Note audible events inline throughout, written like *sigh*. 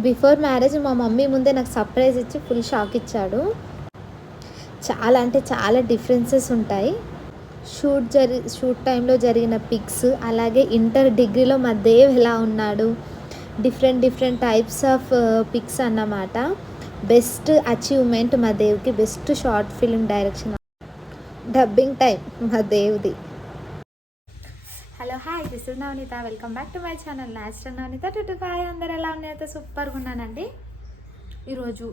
Before marriage మా mummy ముందే నాకు సర్ప్రైజ్ ఇచ్చి ఫుల్ షాక్ ఇచ్చాడు. చాలా అంటే చాలా డిఫరెన్సెస్ ఉంటాయి. షూట్ జరి షూట్ టైంలో జరిగిన పిక్స్ అలాగే ఇంటర్ డిగ్రీలో మా దేవ్ ఎలా ఉన్నాడు. Different different types of pics అన్నమాట. బెస్ట్ అచీవ్మెంట్ మా దేవ్కి best short film direction. Dubbing time మా దేవుది. Hello hi this is Navaneetha. Welcome back to my channel. Natural Navaneetha. Two five అందరు ఎలా ఉన్నారైతే సూపర్గా ఉన్నానండి. ఈరోజు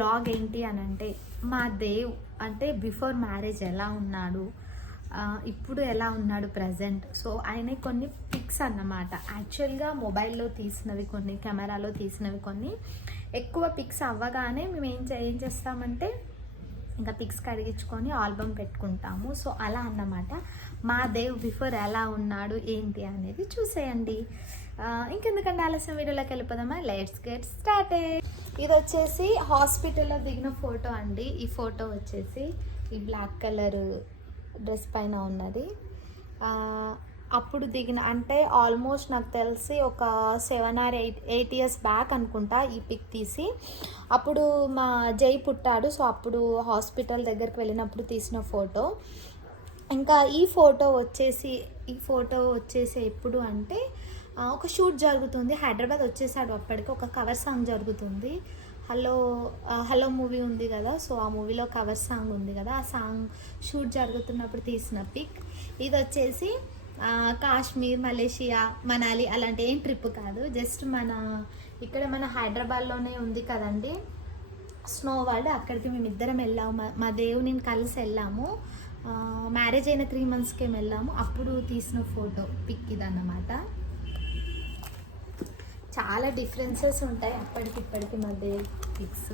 లాగ్ ఏంటి అని అంటే మా దేవ్ అంటే బిఫోర్ మ్యారేజ్ ఎలా ఉన్నాడు ఇప్పుడు ఎలా ఉన్నాడు ప్రజెంట్. సో ఆయన కొన్ని పిక్స్ అన్నమాట. యాక్చువల్గా మొబైల్లో తీసినవి కొన్ని కెమెరాలో తీసినవి కొన్ని. ఎక్కువ పిక్స్ అవ్వగానే మేము ఏం ఏం చేస్తామంటే ఇంకా పిక్స్ కడిగించుకొని ఆల్బమ్ పెట్టుకుంటాము. సో అలా అన్నమాట. మా దేవ్ బిఫోర్ ఎలా ఉన్నాడు ఏంటి అనేది చూసేయండి. ఇంకెందుకంటే ఆలస్యం వీడియోలోకి వెళ్ళిపోదామా? లెట్స్ గెట్ స్టార్ట్ ఇది వచ్చేసి హాస్పిటల్లో దిగిన ఫోటో అండి. ఈ ఫోటో వచ్చేసి ఈ బ్లాక్ కలర్ డ్రెస్ పైన ఉన్నది. అప్పుడు దిగిన అంటే ఆల్మోస్ట్ నాకు తెలిసి ఒక seven or eight eight years back అనుకుంటా ఈ పిక్ తీసి. అప్పుడు మా జై పుట్టాడు సో అప్పుడు హాస్పిటల్ దగ్గరికి వెళ్ళినప్పుడు తీసిన ఫోటో. ఇంకా ఈ ఫోటో వచ్చేసి ఈ ఫోటో వచ్చేసి ఎప్పుడు అంటే ఒక షూట్ జరుగుతుంది. హైదరాబాద్ వచ్చేసాడు అప్పటికి. ఒక కవర్ సాంగ్ జరుగుతుంది. హలో హలో మూవీ ఉంది కదా. సో ఆ మూవీలో కవర్ సాంగ్ ఉంది కదా. ఆ సాంగ్ షూట్ జరుగుతున్నప్పుడు తీసిన పిక్ ఇది వచ్చేసి కాశ్మీర్ మలేషియా మనాలి అలాంటి ఏం ట్రిప్ కాదు. జస్ట్ మన ఇక్కడ మన హైదరాబాద్లోనే ఉంది కదండి. Snow world. అక్కడికి మేము ఇద్దరం వెళ్ళాము. మా- దేవుని కలిసి వెళ్ళాము. మ్యారేజ్ అయిన త్రీ మంత్స్కి వెళ్ళాము. అప్పుడు తీసిన ఫోటో పిక్ ఇదన్నమాట చాలా డిఫరెన్సెస్ ఉంటాయి అప్పటికి ఇప్పటికి మధ్య పిక్స్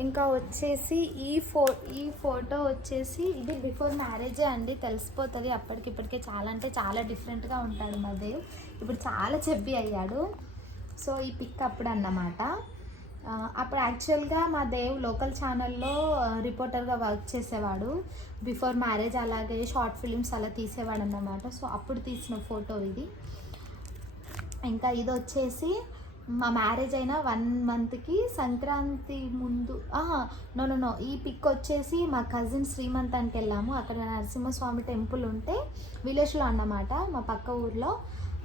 ఇంకా వచ్చేసి ఈ ఫో ఈ ఫోటో వచ్చేసి ఇది బిఫోర్ మ్యారేజే అండి తెలిసిపోతుంది అప్పటికిప్పటికే చాలా అంటే చాలా డిఫరెంట్గా ఉంటాడు మా ఇప్పుడు చాలా చెబ్బి అయ్యాడు. సో ఈ పిక్ అప్పుడు అన్నమాట. అప్పుడు యాక్చువల్గా మా దేవ్ లోకల్ ఛానల్లో రిపోర్టర్గా వర్క్ చేసేవాడు. బిఫోర్ మ్యారేజ్ అలాగే షార్ట్ ఫిలిమ్స్ అలా తీసేవాడు అన్నమాట సో అప్పుడు తీసిన ఫోటో ఇది. ఇంకా ఇది వచ్చేసి మా మ్యారేజ్ అయిన వన్ మంత్కి సంక్రాంతి ముందు నో నో నో ఈ పిక్ వచ్చేసి మా కజిన్ శ్రీమంతానికి వెళ్ళాము. అక్కడ నరసింహస్వామి టెంపుల్ ఉంటే విలేజ్లో అన్నమాట మా పక్క ఊర్లో.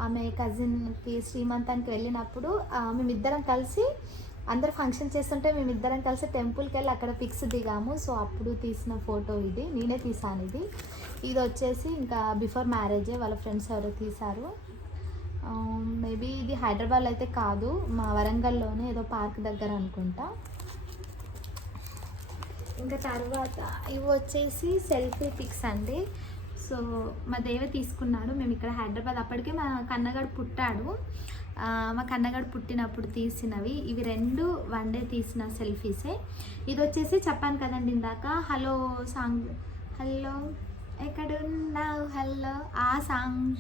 ఆమె కజిన్కి శ్రీమంతానికి వెళ్ళినప్పుడు మేమిద్దరం కలిసి అందరు ఫంక్షన్ చేస్తుంటే మేమిద్దరం కలిసి టెంపుల్కి వెళ్ళి అక్కడ పిక్స్ దిగాము. సో అప్పుడు తీసిన ఫోటో ఇది. నేనే తీసాను ఇది. ఇది వచ్చేసి ఇంకా బిఫోర్ మ్యారేజే వాళ్ళ ఫ్రెండ్స్ ఎవరో తీశారు. Um, మేబీ ఇది హైదరాబాద్ అయితే కాదు. మా వరంగల్లోనే ఏదో పార్క్ దగ్గర అనుకుంటా. ఇంకా తర్వాత ఇవి వచ్చేసి సెల్ఫీ పిక్స్ అండి. సో మా దేవ తీసుకున్నాడు. మేము ఇక్కడ హైదరాబాద్. అప్పటికే మా కన్నగాడు పుట్టాడు. మా కన్నగాడు పుట్టినప్పుడు తీసినవి. ఇవి రెండు వన్ డే తీసిన సెల్ఫీసే. ఇది వచ్చేసి చెప్పాను కదండి ఇందాక. హలో సాంగ్ హలో ఎక్కడున్నావు? హలో. ఆ సాంగ్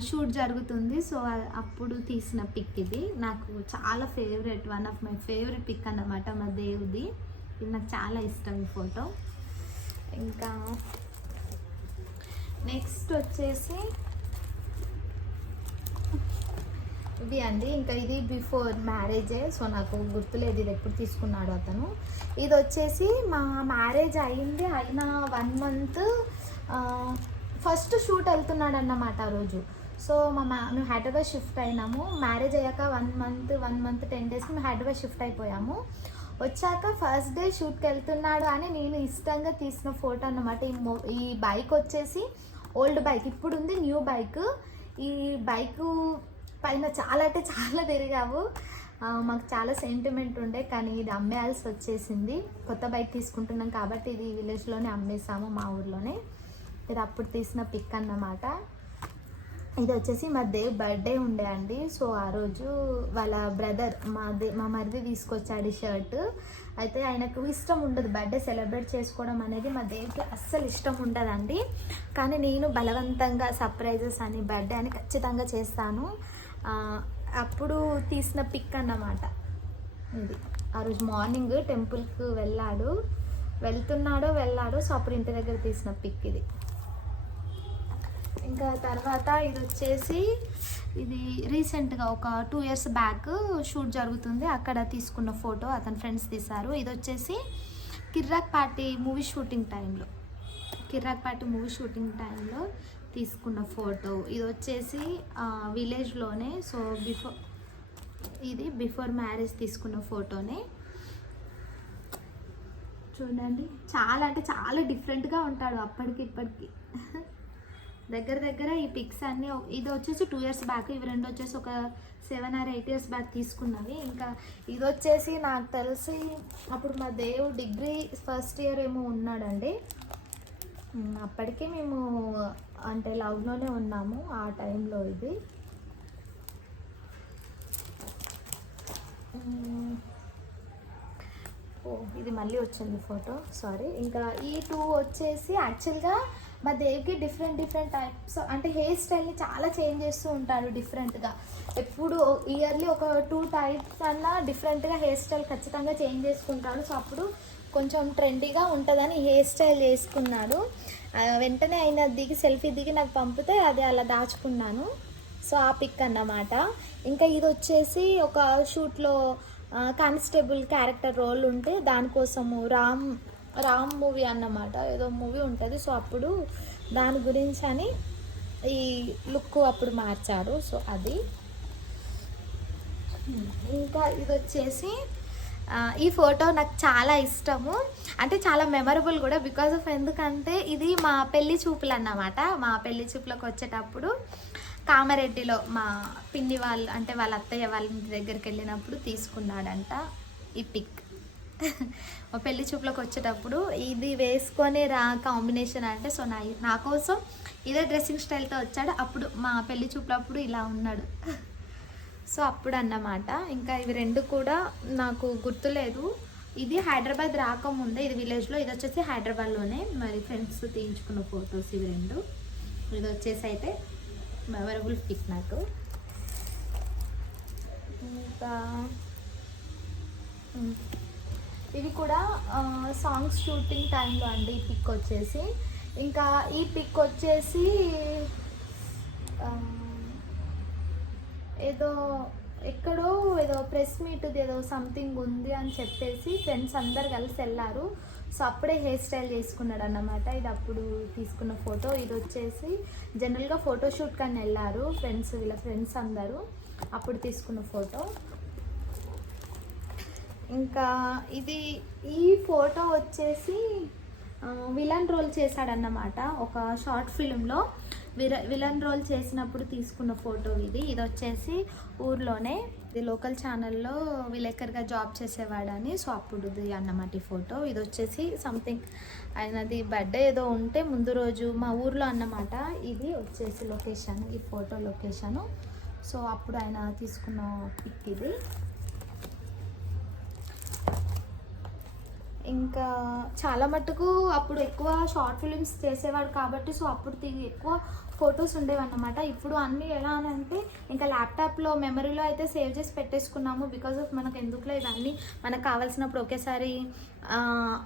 షూట్ జరుగుతుంది. సో అప్పుడు తీసిన పిక్ ఇది. నాకు చాలా favourite one of my favourite pic అన్నమాట మా దేవుది ఇది నాకు చాలా ఇష్టం ఈ ఫోటో. ఇంకా నెక్స్ట్ వచ్చేసి ఇవి అండి. ఇంకా ఇది బిఫోర్ మ్యారేజే సో నాకు గుర్తులేదు ఇది ఎప్పుడు తీసుకున్నాడు అతను. ఇది వచ్చేసి మా మ్యారేజ్ అయింది. అయిన వన్ మంత్ ఫస్ట్ షూట్ వెళ్తున్నాడు అన్నమాట ఆ రోజు. సో మా మా మేము హైదరాబాద్ షిఫ్ట్ అయినాము. మ్యారేజ్ అయ్యాక one month one month ten డేస్కి మేము హైదరాబాద్ షిఫ్ట్ అయిపోయాము. వచ్చాక ఫస్ట్ డే షూట్కి వెళ్తున్నాడు అని నేను ఇష్టంగా తీసిన ఫోటో అన్నమాట. ఈ మో ఈ బైక్ వచ్చేసి ఓల్డ్ బైక్ ఇప్పుడు ఉంది న్యూ బైక్ ఈ బైకు పైన చాలా అంటే చాలా తిరిగాము మాకు చాలా సెంటిమెంట్ ఉండే కానీ ఇది అమ్మేయాల్సి వచ్చేసింది. కొత్త బైక్ తీసుకుంటున్నాం కాబట్టి ఇది విలేజ్లోనే అమ్మేసాము మా ఊర్లోనే. ఇది అప్పుడు తీసిన పిక్ అన్నమాట. ఇది వచ్చేసి మా దేవ్ బర్త్డే ఉండే అండి. సో ఆ రోజు వాళ్ళ బ్రదర్ మా దే మా మరిది తీసుకొచ్చాడు షర్ట్ అయితే ఆయనకు ఇష్టం ఉండదు బర్త్డే సెలబ్రేట్ చేసుకోవడం అనేది. మా దేవుకి అస్సలు ఇష్టం ఉండదండి. కానీ నేను బలవంతంగా సర్ప్రైజెస్ అని బర్త్డే అని ఖచ్చితంగా చేస్తాను. అప్పుడు తీసిన పిక్ అన్నమాట. ఇది. ఆ రోజు మార్నింగ్ టెంపుల్కి వెళ్ళాడు. వెళ్తున్నాడో వెళ్ళాడో సో అప్పుడు ఇంటి దగ్గర తీసిన పిక్ ఇది. ఇంకా తర్వాత ఇది వచ్చేసి ఇది రీసెంట్గా ఒక టూ ఇయర్స్ బ్యాక్ షూట్ జరుగుతుంది. అక్కడ తీసుకున్న ఫోటో అతని ఫ్రెండ్స్ తీశారు. ఇది వచ్చేసి కిర్రాక్ పార్టీ మూవీ షూటింగ్ టైంలో. కిర్రాక్ పార్టీ మూవీ షూటింగ్ టైంలో తీసుకున్న ఫోటో. ఇది వచ్చేసి విలేజ్లోనే సో బిఫోర్ ఇది బిఫోర్ మ్యారేజ్ తీసుకున్న ఫోటోనే. చూడండి చాలా అంటే చాలా డిఫరెంట్గా ఉంటాడు అప్పటికి ఇప్పటికి. దగ్గర దగ్గర ఈ పిక్స్ అన్నీ ఇది వచ్చేసి టూ ఇయర్స్ బ్యాక్ ఇవి రెండు వచ్చేసి ఒక seven or eight years back తీసుకున్నవి. ఇంకా ఇది వచ్చేసి నాకు తెలిసి అప్పుడు మా దేవు డిగ్రీ ఫస్ట్ ఇయర్ ఏమో ఉన్నాడండి. అప్పటికే మేము అంటే లవ్లోనే ఉన్నాము ఆ టైంలో ఇది. ఓ ఇది మళ్ళీ వచ్చింది ఫోటో సారీ. ఇంకా ఈ టూ వచ్చేసి యాక్చువల్గా మా దేవ్కి డిఫరెంట్ డిఫరెంట్ టైప్స్ అంటే హెయిర్ స్టైల్ని చాలా చేంజ్ చేస్తూ ఉంటాడు డిఫరెంట్గా. ఎప్పుడు ఇయర్లీ ఒక టూ టైప్స్ అన్నా డిఫరెంట్గా హెయిర్ స్టైల్ ఖచ్చితంగా చేంజ్ చేసుకుంటాడు. సో అప్పుడు కొంచెం ట్రెండీగా ఉంటుందని హెయిర్ స్టైల్ చేసుకున్నాడు. వెంటనే ఆయన దిగి సెల్ఫీ దిగి నాకు పంపితే అది అలా దాచుకున్నాను. సో ఆ పిక్ అన్నమాట. ఇంకా ఇది వచ్చేసి ఒక షూట్లో కానిస్టేబుల్ క్యారెక్టర్ రోల్ ఉంటే దానికోసము రామ్ రామ్ మూవీ అన్నమాట. ఏదో మూవీ ఉంటుంది. సో అప్పుడు దాని గురించి అని ఈ లుక్ అప్పుడు మార్చారు. సో అది. ఇంకా ఇది వచ్చేసి ఈ ఫోటో నాకు చాలా ఇష్టము. అంటే చాలా మెమరబుల్ కూడా బికాజ్ ఆఫ్ ఎందుకంటే ఇది మా పెళ్ళి చూపులు అన్నమాట మా పెళ్ళి చూపులకు వచ్చేటప్పుడు కామారెడ్డిలో మా పిన్ని వాళ్ళు అంటే వాళ్ళ అత్తయ్య వాళ్ళ ఇంటి దగ్గరికి వెళ్ళినప్పుడు తీసుకున్నాడంట ఈ పిక్. మా పెళ్ళి చూపులకు వచ్చేటప్పుడు ఇది వేసుకొని రా కాంబినేషన్ అంటే సో నా నా కోసం ఇదే డ్రెస్సింగ్ స్టైల్తో వచ్చాడు. అప్పుడు మా పెళ్ళి చూపులప్పుడు ఇలా ఉన్నాడు. సో అప్పుడు అన్నమాట ఇంకా ఇవి రెండు కూడా నాకు గుర్తులేదు. ఇది హైదరాబాద్ రాకముందే ఇది విలేజ్లో ఇది వచ్చేసి హైదరాబాద్లోనే మరి ఫ్రెండ్స్ తీయించుకున్న ఫొటోస్ ఇవి రెండు. ఇది వచ్చేసి అయితే మెమరబుల్ పిక్ నాకు. ఇంకా ఇవి కూడా సాంగ్స్ షూటింగ్ టైంలో అండి ఈ పిక్ వచ్చేసి. ఇంకా ఈ పిక్ వచ్చేసి ఏదో ఎక్కడో ఏదో ప్రెస్ మీట్ ఏదో సంథింగ్ ఉంది అని చెప్పేసి ఫ్రెండ్స్ అందరు కలిసి వెళ్ళారు. సో అప్పుడే హెయిర్ స్టైల్ చేసుకున్నాడు అన్నమాట ఇది అప్పుడు తీసుకున్న ఫోటో. ఇది వచ్చేసి జనరల్గా ఫోటోషూట్ కానీ వెళ్ళారు ఫ్రెండ్స్ వీళ్ళ ఫ్రెండ్స్ అందరూ. అప్పుడు తీసుకున్న ఫోటో. ఇంకా ఇది ఈ ఫోటో వచ్చేసి విలన్ రోల్ చేశాడన్నమాట ఒక షార్ట్ ఫిలింలో విర విలన్ రోల్ చేసినప్పుడు తీసుకున్న ఫోటో ఇది. ఇది వచ్చేసి ఊర్లోనే ఇది లోకల్ ఛానల్లో విలేకర్గా జాబ్ చేసేవాడని సో అప్పుడుది అన్నమాట ఈ ఫోటో. ఇది వచ్చేసి సంథింగ్ ఆయనది బర్త్డే ఏదో ఉంటే ముందు రోజు మా ఊర్లో అన్నమాట. ఇది వచ్చేసి లొకేషన్ ఈ ఫోటో లొకేషను. సో అప్పుడు ఆయన తీసుకున్న పిక్ ఇది. ఇంకా చాలా మట్టుకు అప్పుడు ఎక్కువ షార్ట్ ఫిలిమ్స్ చేసేవాడు కాబట్టి సో అప్పుడు తీ- ఎక్కువ ఫొటోస్ ఉండేవన్నమాట. ఇప్పుడు అన్నీ ఎలా అని అంటే ఇంకా ల్యాప్టాప్లో మెమరీలో అయితే సేవ్ చేసి పెట్టేసుకున్నాము. బికాజ్ ఆఫ్ మనకు ఎందుకులో ఇవన్నీ మనకు కావాల్సినప్పుడు ఒకేసారి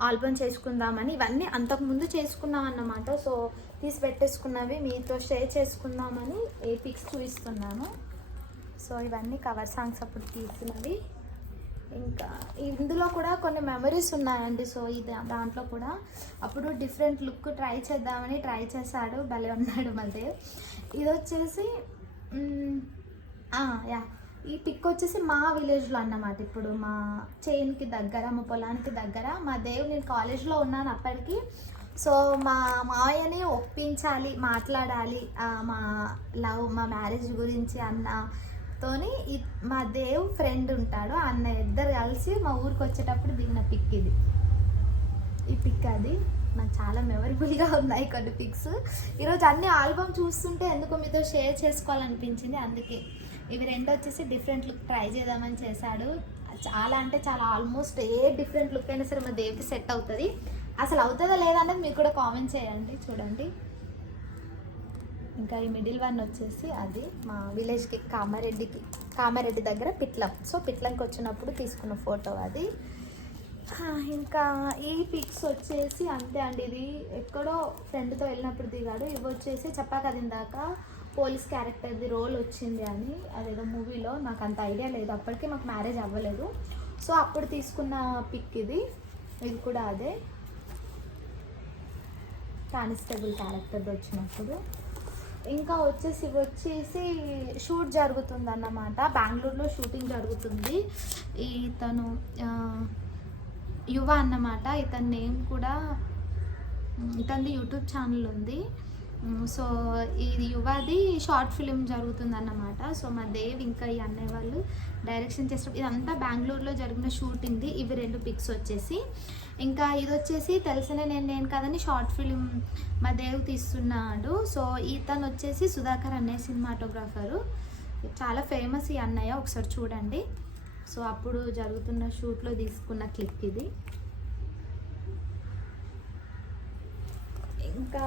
ఆల్బమ్ చేసుకుందామని ఇవన్నీ అంతకుముందు చేసుకున్నాం అన్నమాట సో తీసి పెట్టేసుకున్నవి మీతో షేర్ చేసుకుందామని ఏ పిక్స్ చూపిస్తున్నాను. సో ఇవన్నీ కవర్ సాంగ్స్ అప్పుడు తీసినవి. ఇంకా ఇందులో కూడా కొన్ని మెమరీస్ ఉన్నాయండి. సో ఇది దాంట్లో కూడా అప్పుడు డిఫరెంట్ లుక్ ట్రై చేద్దామని ట్రై చేశాడు. భలే ఉన్నాడు మళ్ళీ ఇది వచ్చేసి యా. ఈ పిక్ వచ్చేసి మా విలేజ్లో అన్నమాట. ఇప్పుడు మా చైన్కి దగ్గర మా పొలానికి దగ్గర. మా దేవు నేను కాలేజ్లో ఉన్నాను అప్పటికి. సో మా మావయ్యని ఒప్పించాలి మాట్లాడాలి. మా లవ్ మా మ్యారేజ్ గురించి అన్న తోని మా దేవ్ ఫ్రెండ్ ఉంటాడు అన్న ఇద్దరు కలిసి మా ఊరికి వచ్చేటప్పుడు దిగిన పిక్ ఇది. ఈ పిక్ అది. నాకు చాలా మెమరబుల్గా ఉన్నాయి కొన్ని పిక్స్. ఈరోజు అన్ని ఆల్బమ్ చూస్తుంటే ఎందుకో మీతో షేర్ చేసుకోవాలనిపించింది. అందుకే ఇవి రెండు వచ్చేసి డిఫరెంట్ లుక్ ట్రై చేద్దామని చేశాడు. చాలా అంటే చాలా ఆల్మోస్ట్ ఏ డిఫరెంట్ లుక్ అయినా సరే మా దేవికి సెట్ అవుతుంది. అసలు అవుతుందా లేదా అనేది మీరు కూడా కామెంట్ చేయండి చూడండి. ఇంకా ఈ మిడిల్ వన్ వచ్చేసి అది మా విలేజ్కి కామారెడ్డికి కామారెడ్డి దగ్గర పిట్లం. సో పిట్లంకి వచ్చినప్పుడు తీసుకున్న ఫోటో అది. ఇంకా ఈ పిక్స్ వచ్చేసి అంతే అండి. ఇది ఎక్కడో ఫ్రెండ్తో వెళ్ళినప్పుడు దిగాడు. ఇవి వచ్చేసి చెప్పా కదా పోలీస్ క్యారెక్టర్ది రోల్ వచ్చింది అని అదేదో మూవీలో. నాకు అంత ఐడియా లేదు. అప్పటికే మాకు మ్యారేజ్ అవ్వలేదు. సో అప్పుడు తీసుకున్న పిక్ ఇది. ఇది కూడా అదే. కానిస్టేబుల్ క్యారెక్టర్ది వచ్చినప్పుడు. ఇంకా వచ్చేసి వచ్చేసి షూట్ జరుగుతుంది అన్నమాట బెంగళూరులో షూటింగ్ జరుగుతుంది. ఇతను యువ అన్నమాట. ఇతని నేమ్ కూడా ఇతని ఇతనిది యూట్యూబ్ ఛానల్ ఉంది. సో ఇది యువది షార్ట్ ఫిలిం జరుగుతుంది అన్నమాట సో మా దేవ్ ఇంకా ఈ అన్నయ్య వాళ్ళు డైరెక్షన్ చేసినప్పుడు ఇదంతా బెంగళూరులో జరిగిన షూటింగ్ది ఇవి రెండు పిక్స్ వచ్చేసి. ఇంకా ఇది వచ్చేసి తెలిసిన నేను నేను కదని షార్ట్ ఫిలిం మా దేవ్ తీస్తున్నాడు. సో ఇతను వచ్చేసి సుధాకర్ అన్నయ్య సినిమాటోగ్రాఫరు. చాలా ఫేమస్ ఈ అన్నయ్య ఒకసారి చూడండి. సో అప్పుడు జరుగుతున్న షూట్లో తీసుకున్న క్లిప్ ఇది. ఇంకా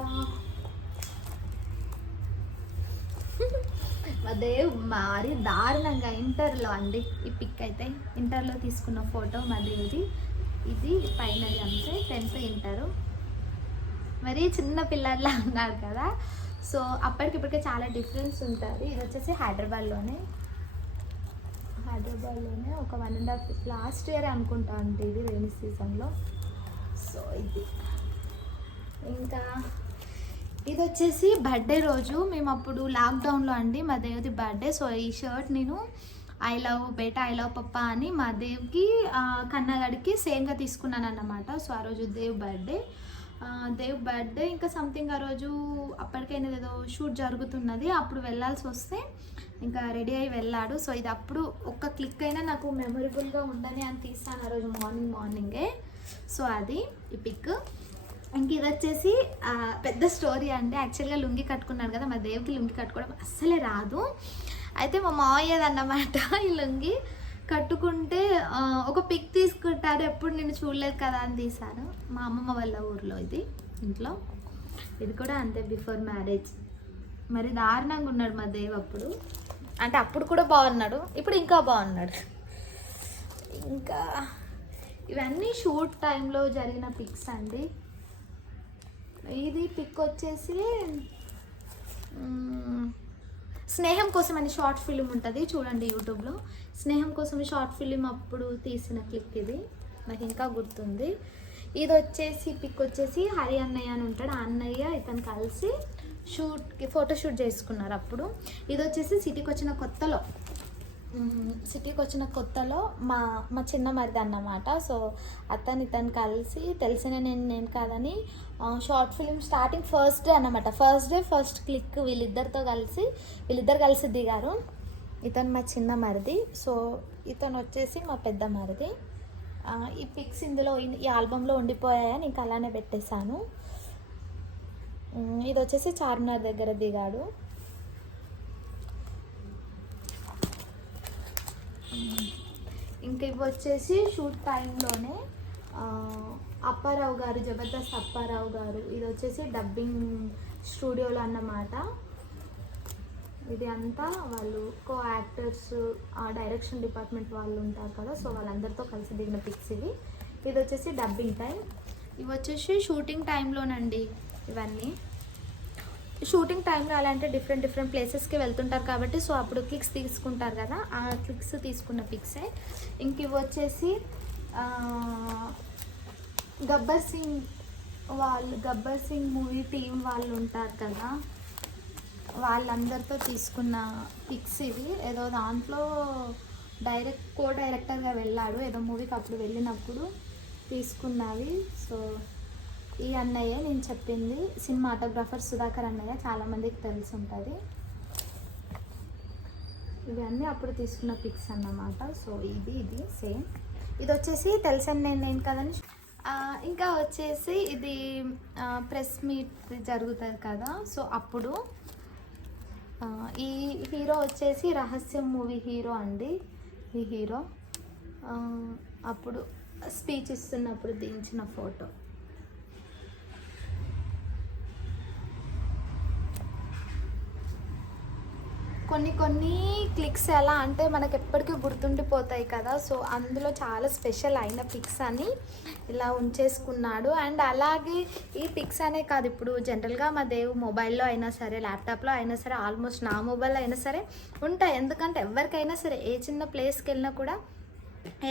మా దేవ్ మరి దారుణంగా ఇంటర్లో అండి ఈ పిక్ అయితే. ఇంటర్లో తీసుకున్న ఫోటో మా ఇది ఇది ఫైనల్ అంతే టెన్త్ ఇంటరు. మరి చిన్న పిల్లల్లా ఉన్నారు కదా. సో అప్పటికిప్పటికే చాలా డిఫరెన్స్ ఉంటుంది. ఇది వచ్చేసి హైదరాబాద్లోనే. హైదరాబాద్లోనే ఒక one and half last year అనుకుంటా అంటే ఇది రెయిన్ సీజన్లో సో ఇది. ఇంకా ఇది వచ్చేసి బర్త్డే రోజు. మేము అప్పుడు లాక్డౌన్లో అండి మా దేవ్ది బర్త్డే సో ఈ షర్ట్ నేను I love beta I love papa అని మా దేవ్కి కన్నగాడికి సేమ్గా తీసుకున్నాను అన్నమాట సో ఆ రోజు దేవ్ బర్త్డే దేవ్ బర్త్డే ఇంకా సంథింగ్ ఆ రోజు అప్పటికైనా ఏదో షూట్ జరుగుతున్నది. అప్పుడు వెళ్ళాల్సి వస్తే ఇంకా రెడీ అయి వెళ్ళాడు. సో ఇది అప్పుడు ఒక్క క్లిక్ అయినా నాకు మెమొరబుల్గా ఉండని అని తీసాను ఆ రోజు మార్నింగ్ మార్నింగే సో అది ఈ పిక్ ఇంక ఇది వచ్చేసి పెద్ద స్టోరీ అంటే యాక్చువల్గా లుంగి కట్టుకున్నాడు కదా మా దేవుకి లుంగి కట్టుకోవడం అస్సలే రాదు. అయితే మా మావయ్యది అన్నమాట ఈ లుంగి కట్టుకుంటే ఒక పిక్ తీసుకుంటారు. ఎప్పుడు నేను చూడలేదు కదా అని తీశాను మా అమ్మమ్మ వాళ్ళ ఊర్లో ఇది ఇంట్లో. ఇది కూడా అంతే బిఫోర్ మ్యారేజ్. మరి దారుణంగా ఉన్నాడు మా దేవ్ అప్పుడు. అంటే అప్పుడు కూడా బాగున్నాడు ఇప్పుడు ఇంకా బాగున్నాడు. ఇంకా ఇవన్నీ షూట్ టైంలో జరిగిన పిక్స్ అండి. ఇది పిక్ వచ్చేసి స్నేహం కోసం అని షార్ట్ ఫిలిం ఉంటుంది చూడండి యూట్యూబ్లో. స్నేహం కోసం షార్ట్ ఫిలిం అప్పుడు తీసిన క్లిప్ ఇది నాకు ఇంకా గుర్తుంది. ఇది వచ్చేసి పిక్ వచ్చేసి హరి అన్నయ్య అని ఉంటాడు. ఆ అన్నయ్య ఇతను కలిసి షూట్కి ఫోటో షూట్ చేసుకున్నారు అప్పుడు. ఇది వచ్చేసి సిటీకి వచ్చిన కొత్తలో. సిటీకి వచ్చిన కొత్తలో మా మా చిన్న మరిది అన్నమాట. సో అతను ఇతను కలిసి తెలిసిన నేను నేను కాదని short film starting first day అన్నమాట. ఫస్ట్ డే ఫస్ట్ క్లిక్ వీళ్ళిద్దరితో కలిసి వీళ్ళిద్దరు కలిసి దిగారు. ఇతను మా చిన్న మరిది సో ఇతను వచ్చేసి మా పెద్ద మరిది ఈ పిక్స్ ఇందులో ఈ ఆల్బంలో ఉండిపోయాయని ఇంకా అలానే పెట్టేశాను. ఇది వచ్చేసి చార్మినార్ దగ్గర దిగాడు. ఇంకా ఇవి వచ్చేసి షూట్ టైంలోనే అప్పారావు గారు జబర్దస్త్ అప్పారావు గారు ఇది వచ్చేసి డబ్బింగ్ స్టూడియోలో అన్నమాట. ఇది అంతా వాళ్ళు కో యాక్టర్స్ ఆ డైరెక్షన్ డిపార్ట్మెంట్ వాళ్ళు ఉంటారు కదా సో వాళ్ళందరితో కలిసి దిగిన పిక్స్ ఇవి. ఇది వచ్చేసి డబ్బింగ్ టైం. ఇవి వచ్చేసి షూటింగ్ టైంలోనండి ఇవన్నీ. షూటింగ్ టైంలో అలాంటి డిఫరెంట్ డిఫరెంట్ ప్లేసెస్కి వెళ్తుంటారు కాబట్టి సో అప్పుడు క్లిక్స్ తీసుకుంటారు కదా ఆ క్లిక్స్ తీసుకున్న పిక్సే. ఇంక ఇవి వచ్చేసి గబ్బర్ సింగ్ వాళ్ళు గబ్బర్ సింగ్ మూవీ టీం వాళ్ళు ఉంటారు కదా వాళ్ళందరితో తీసుకున్న పిక్స్ ఇవి. ఏదో దాంట్లో డైరెక్ట్ కో డైరెక్టర్గా వెళ్ళాడు ఏదో మూవీకి అప్పుడు వెళ్ళినప్పుడు తీసుకున్నవి. సో ఈ అన్నయ్య నేను చెప్పింది సినిమాటోగ్రాఫర్ సుధాకర్ అన్నయ్య చాలామందికి తెలిసి ఉంటుంది. ఇవన్నీ అప్పుడు తీసుకున్న పిక్స్ అన్నమాట. సో ఇది ఇది సేమ్. ఇది వచ్చేసి తెలిసాను నేను నేను కదని ఇంకా వచ్చేసి ఇది ప్రెస్ మీట్ జరుగుతుంది కదా. సో అప్పుడు ఈ హీరో వచ్చేసి రహస్యం మూవీ హీరో అండి. ఈ హీరో. అప్పుడు స్పీచ్ ఇస్తున్నప్పుడు దించిన ఫోటో. కొన్ని కొన్ని క్లిక్స్ ఎలా అంటే మనకు ఎప్పటికీ గుర్తుండిపోతాయి కదా. సో అందులో చాలా స్పెషల్ అయిన పిక్స్ అని ఇలా ఉంచేసుకున్నాడు. అండ్ అలాగే ఈ పిక్స్ అనే కాదు ఇప్పుడు జనరల్గా మా దేవు మొబైల్లో అయినా సరే ల్యాప్టాప్లో అయినా సరే ఆల్మోస్ట్ నా మొబైల్లో అయినా సరే ఉంటాయి. ఎందుకంటే ఎవరికైనా సరే ఏ చిన్న ప్లేస్కి వెళ్ళినా కూడా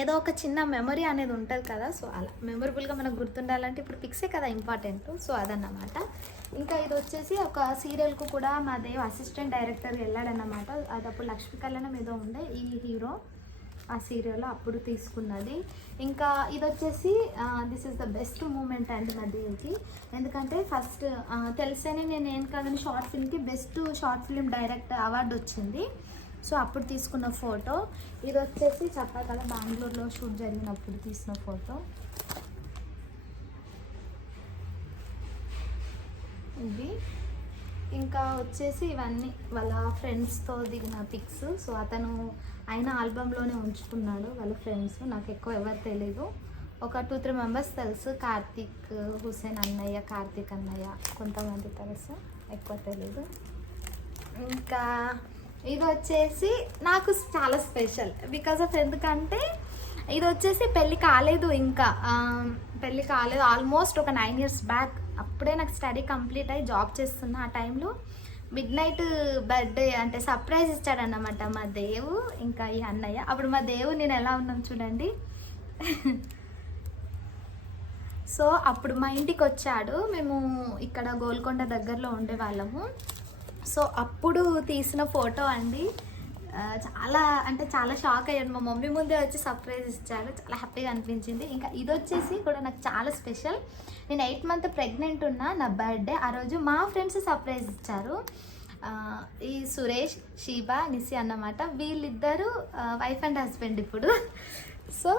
ఏదో ఒక చిన్న మెమరీ అనేది ఉంటుంది కదా సో అలా మెమొరబుల్గా మనకు గుర్తుండాలంటే ఇప్పుడు పిక్సే కదా ఇంపార్టెంట్ సో అదన్నమాట. ఇంకా ఇది వచ్చేసి ఒక సీరియల్కు కూడా మా దేవ్ అసిస్టెంట్ డైరెక్టర్ వెళ్ళాడన్నమాట. అది అప్పుడు లక్ష్మీ కళ్యాణం ఏదో ఉండే ఈ హీరో ఆ సీరియల్లో అప్పుడు తీసుకున్నది. ఇంకా ఇది వచ్చేసి this is the best moment అండి మా దేవ్కి. ఎందుకంటే ఫస్ట్ తెలిసేనే నేను ఏం కాదని short ఫిల్మ్కి best short film direct award వచ్చింది. సో అప్పుడు తీసుకున్న ఫోటో. ఇది వచ్చేసి చెప్పా కదా బెంగళూరులో షూట్ జరిగినప్పుడు తీసిన ఫోటో. ఇది. ఇంకా వచ్చేసి ఇవన్నీ వాళ్ళ ఫ్రెండ్స్తో దిగిన పిక్స్ సో అతను ఆయన ఆల్బంలోనే ఉంచుకున్నాడు వాళ్ళ ఫ్రెండ్స్ నాకు ఎక్కువ ఎవరు తెలీదు. ఒక టూ త్రీ మెంబర్స్ తెలుసు. కార్తీక్ హుసేన్ అన్నయ్య కార్తీక్ అన్నయ్య కొంతమంది తెలుసు. ఎక్కువ తెలీదు. ఇంకా ఇది వచ్చేసి నాకు చాలా స్పెషల్. బికాస్ ఆఫ్ ఎందుకంటే ఇది వచ్చేసి పెళ్ళి కాలేదు ఇంకా. పెళ్ళి కాలేదు. ఆల్మోస్ట్ ఒక నైన్ ఇయర్స్ బ్యాక్ అప్పుడే నాకు స్టడీ కంప్లీట్ అయ్యి జాబ్ చేస్తున్నా ఆ టైంలో మిడ్ నైట్ బర్త్డే అంటే సర్ప్రైజ్ ఇచ్చాడన్నమాట మా దేవు ఇంకా ఈ అన్నయ్య. అప్పుడు మా దేవు నేను ఎలా ఉన్నాం చూడండి. *laughs* సో అప్పుడు మా ఇంటికి వచ్చాడు మేము ఇక్కడ గోల్కొండ దగ్గరలో ఉండే వాళ్ళము. సో అప్పుడు తీసిన ఫోటో అండి. చాలా అంటే చాలా షాక్ అయ్యాను. మా మమ్మీ ముందే వచ్చి సర్ప్రైజ్ ఇచ్చాడు చాలా హ్యాపీగా అనిపించింది. ఇంకా ఇది వచ్చేసి కూడా నాకు చాలా స్పెషల్. నేను ఎయిట్ మంత్ ప్రెగ్నెంట్ ఉన్నా నా బర్త్డే. ఆ రోజు మా ఫ్రెండ్స్ సర్ప్రైజ్ ఇచ్చారు. ఈ సురేష్ షీబా నిసి అన్నమాట. వీళ్ళిద్దరూ వైఫ్ అండ్ హస్బెండ్ ఇప్పుడు. సో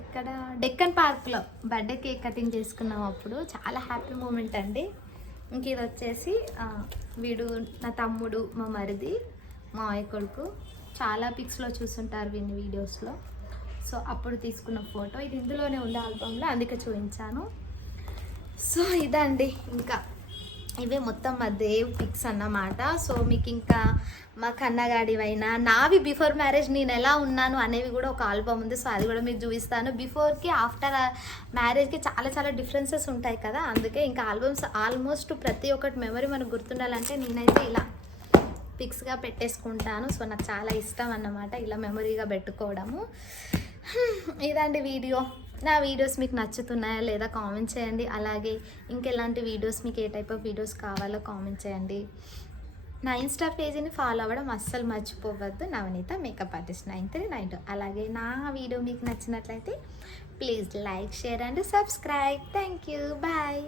ఇక్కడ డెక్కన్ పార్క్లో బర్త్డే కేక్ కటింగ్ చేసుకున్నాం అప్పుడు. చాలా హ్యాపీ మూమెంట్ అండి. ఇంక ఇది వచ్చేసి వీడు నా తమ్ముడు మా మరిది మా కొడుకు. చాలా పిక్స్లో చూసుంటారు వీని వీడియోస్లో. సో అప్పుడు తీసుకున్న ఫోటో. ఇది ఇందులోనే ఉంది ఆల్బంలో అందుకే చూపించాను. సో ఇదండి ఇంకా. ఇవే మొత్తం మా దేవ్ పిక్స్ అన్నమాట. సో మీకు ఇంకా మా కన్నగాడివైనా నావి బిఫోర్ మ్యారేజ్ నేను ఎలా ఉన్నాను అనేవి కూడా ఒక ఆల్బమ్ ఉంది. సో అది కూడా మీకు చూపిస్తాను. బిఫోర్కి ఆఫ్టర్ మ్యారేజ్కి చాలా చాలా డిఫరెన్సెస్ ఉంటాయి కదా. అందుకే ఇంకా ఆల్బమ్స్ ఆల్మోస్ట్ ప్రతి ఒక్కటి మెమరీ మనకు గుర్తుండాలంటే నేనైతే ఇలా పిక్స్గా పెట్టేసుకుంటాను. సో నాకు చాలా ఇష్టం అన్నమాట ఇలా మెమరీగా పెట్టుకోవడము. ఇదండి వీడియో. నా వీడియోస్ మీకు నచ్చుతున్నాయా లేదా కామెంట్ చేయండి. అలాగే ఇంకెలాంటి వీడియోస్ మీకు ఏ టైప్ ఆఫ్ వీడియోస్ కావాలో కామెంట్ చేయండి. నా ఇన్స్టా పేజీని ఫాలో అవ్వడం అస్సలు మర్చిపోవద్దు. Navaneetha makeup artist nine three nine two. అలాగే నా వీడియో మీకు నచ్చినట్లయితే please like share and subscribe thank you bye